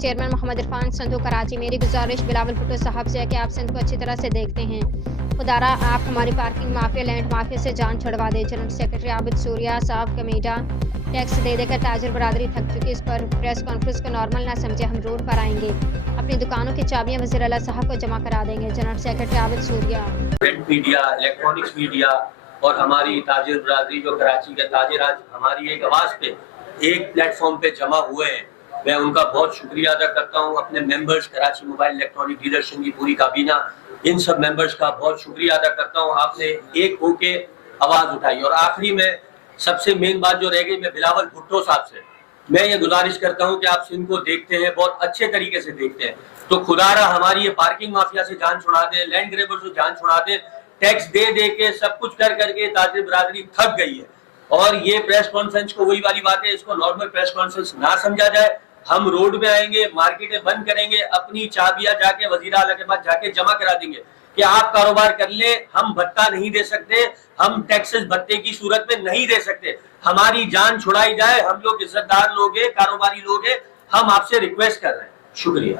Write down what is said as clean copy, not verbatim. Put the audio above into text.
Chairman Mohammad Irfan Sandhu Karachi. मेरी गुजारिश बिलावल भुट्टो साहब से है कि आप सिंध को अच्छी तरह से देखते हैं। खुदारा आप हमारी पार्किंग माफिया, लैंड माफिया से जान छुड़वा दें। जनरल सेक्रेटरी आबिद सूर्या साहब कमेटा टैक्स दे देकर ताजिर बरादरी थक चुकी, इस पर प्रेस कॉन्फ्रेंस को नॉर्मल ना समझे। हम रोड पर आएंगे, अपनी दुकानों की चाबियां वज़ीर आला साहब को जमा करा देंगे। General secretary Abid Surya. Print media, electronics media और हमारी ताजिर बरादरी जो कराची के ताजिर आज हमारी एक आवाज़ पे एक प्लेटफॉर्म पे जमा हुए हैं, मैं उनका बहुत शुक्रिया अदा करता हूँ। अपने members, Karachi mobile electronic leadership की पूरी काबीना, इन सब मेंबर्स का बहुत शुक्रिया अदा करता हूँ। आपने एक होके आवाज़ उठाई। और आखिरी में सबसे मेन बात जो रह गई, मैं बिलावल भुट्टो साहब से मैं ये गुजारिश करता हूँ कि आप सिंध को देखते हैं, बहुत अच्छे तरीके से देखते हैं, तो खुदारा हमारी ये पार्किंग माफिया से जान छुड़ा दे, लैंड ग्रेबर से जान छुड़ा दे। टैक्स दे दे के सब कुछ कर करके ताजिर बरादरी थक गई है। और ये प्रेस कॉन्फ्रेंस को वही वाली बात है, इसको नॉर्मल प्रेस कॉन्फ्रेंस ना समझा जाए। हम रोड में आएंगे, मार्केटें बंद करेंगे, अपनी चाबियां जाके वजीर आला के पास जाके जमा करा देंगे कि आप कारोबार कर ले। हम भत्ता नहीं दे सकते, हम टैक्सेस भत्ते की सूरत में नहीं दे सकते। हमारी जान छुड़ाई जाए। हम लोग इज्जतदार लोग हैं, कारोबारी लोग हैं, हम आपसे रिक्वेस्ट कर रहे हैं। शुक्रिया।